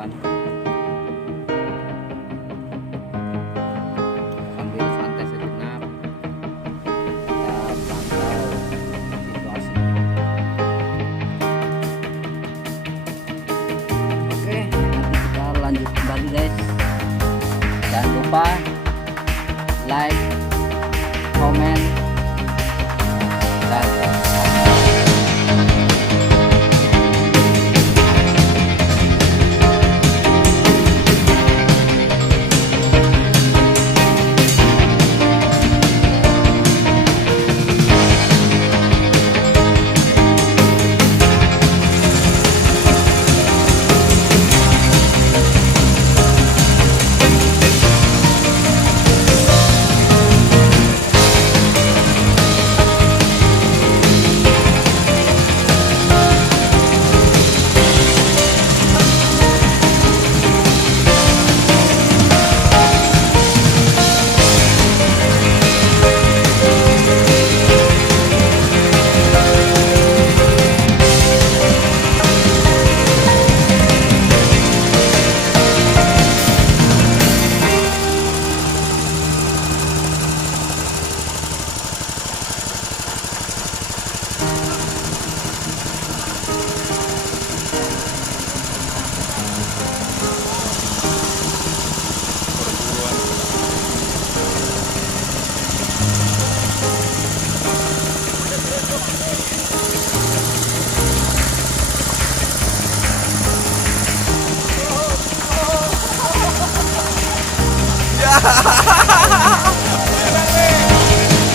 kawan-kawan. Sambil santai sejenak, kita pantau situasi. Oke, nanti kita lanjut kembali guys. Jangan lupa like, komen, dan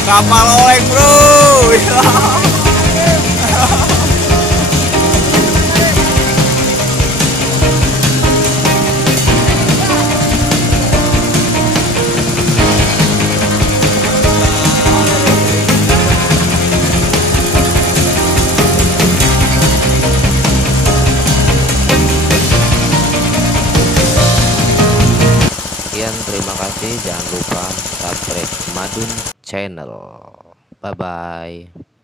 kapal oleng bro. Sekian, terima kasih. Jangan lupa subscribe Madun channel. Bye bye.